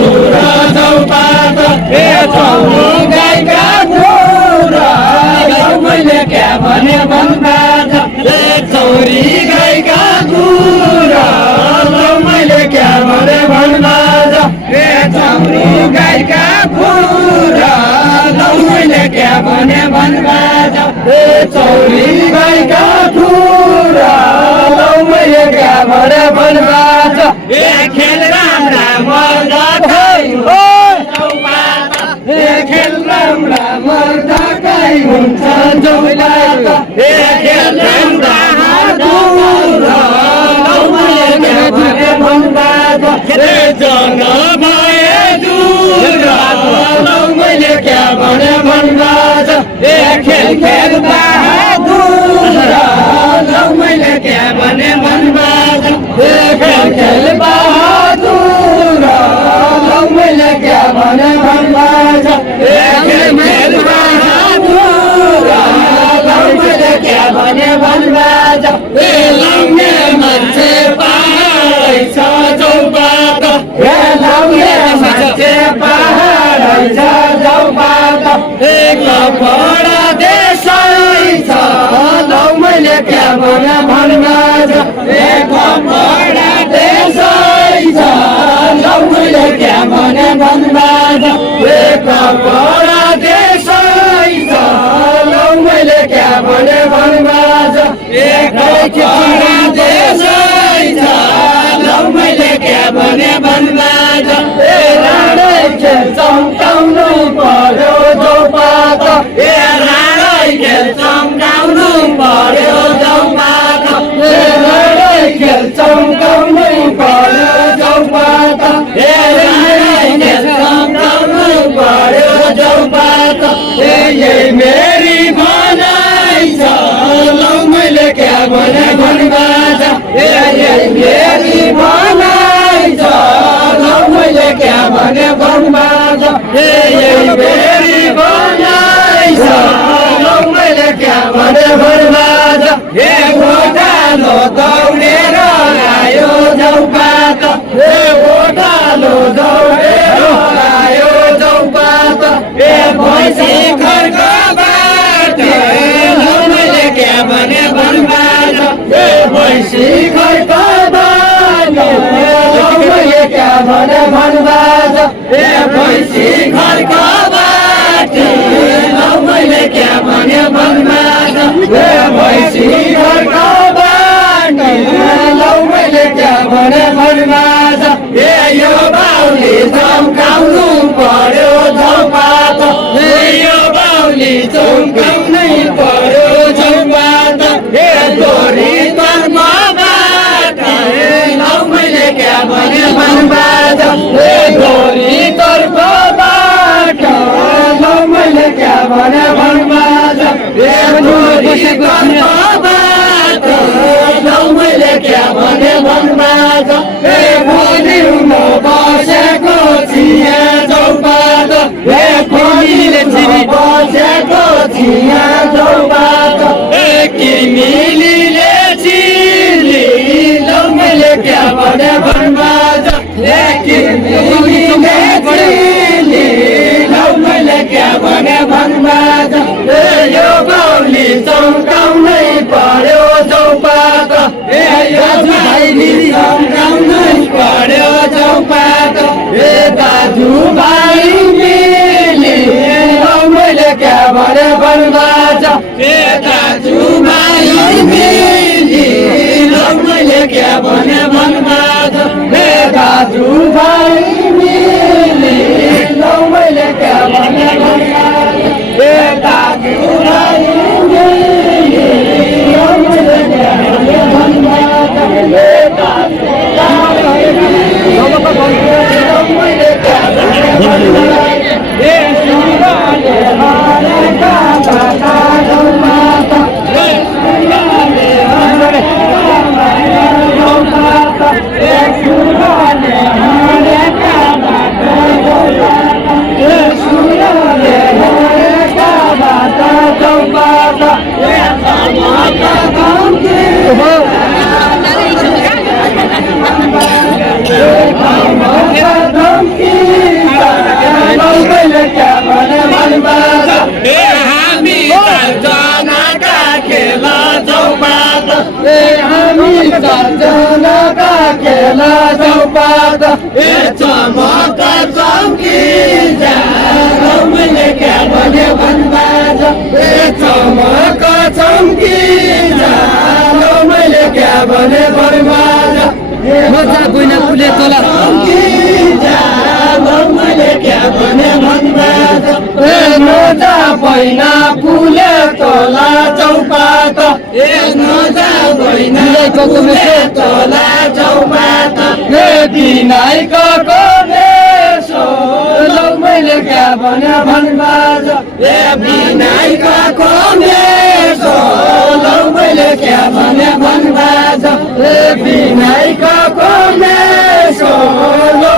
धुर चौपात ए चौरी गाईका धुर मैले क्या भने भन्दाज ए चौरी गाईका धुर मैले क्या भने भन्दाज ए चौरी गाईका धुर मैले क्या भने भन्दाज ए चौरी गाईका धुर मैले क्या भने भन्दाज ए खेल राम्रा मर्दा खै ए खेल राम्रा मर्दा खै हुन्छ चौपात ए खेल राम्रा धुर मैले क्या भने भन्दाज ए जन भए दूर मैले क्या भने भन्दाज ए खेल खेल बहादुर मैले क्या भने भन्दाज ए खेल खेल बहादुर मैले क्या भने भन्दाज ए खेल खेल बहादुर मैले क्या भने भन्दाज ए लाउने मान्छे पहाड छ चौपात ए लाउने मान्छे पहाड छ चौपात ए कपडा देशै छ लौ मैले क्या भने भन्दाज ए कपडा देशै छ लौ मैले क्या भने भन्दाज ए कपडा देशै छ लौ मैले क्या भने भन्दाज ए कपडा देशै छ लौ मैले क्या भने भन्दाज ए राणै खेल चम्काउनु पर्यो चौपात ए राणै खेल चम्काउनु पर्यो चौपात ए राणै खेल चम्काउनु पर्यो चौपात ए राणै खेल चम्काउनु पर्यो चौपात ए यही मेरी भनाइ छ लौ मैले क्या भने भन्दाज ए यही मेरी भनाइ छ लौ मैले क्या भने भन्दाज ए यही मेरी भनाइ छ लौ मैले क्या भने भन्दाज ए घोटालो दौडेर आयो चौपात ए घोटालो दौडेर आयो चौपात ए भैँसी खर्कबाट लौ मैले क्या भने भन्दाज ए भैँसी खर्कबाट लौ मैले क्या भने भन्दाज ए भैँसी खर्कबाट लौ मैले क्या भने भन्दाज ए भैँसी खर्कबाट लौ मैले क्या भने भन्दाज ए यो बाउली चम्काउनु पर्यो चौपात ए यो बाउली चम्काउनै पर्यो चौपात ए तोरी तर्फबाट लौ मैले क्या भने भन्दाज ए तोरी तर्फबाट लौ मैले क्या भने भन्दाज ए तोरी तर्फबाट लौ मैले क्या भने भन्दाज ए भोलिउमा बसेको चिया चौपात ए भोलिउमा बसेको चिया चौपात ए किमिलीले चिली लौ मैले क्या भने भन्दाज ए किमिलीले चिली लौ मैले क्या भने भन्दाज ए यो बाउली चम्काउनै पर्यो चौपात ए यो बाउली चम्काउनै पर्यो चौपात ए दाजु भाइ मिली लौ मैले क्या भने भन्दाज ए दाजु भाइ मिली लौ मैले क्या भने भन्दाज ए दाजु भाइ मिली लौ मैले क्या भने भन्दाज ए दाजु भाइ मिली लौ मैले क्या भने भन्दाज ए दाजु भाइ मिली लौ मैले क्या भने भन्दाज ए सुनाले हारेका बाटा चौपात ए सुनाले हारेका बाटा चौपात ए सुनाले तोला चौपात ए चमक चम्की जालौ मैले क्या भने भन्बाज ए चमक चम्की जालौ मैले क्या भने भन्बाज मजा गइना फुले तोला चम्की जालौ मैले क्या भने भन्बाज ए नोजा बैना फुले तोला चौपात ए नोजा बैना फुले तोला चौपात ए बिनाइको कोमेसो लौ मैले क्या भने भन्बाज ए बिनाइको कोमेसो लौ मैले क्या भने भन्बाज ए बिनाइको कोमेसो लौ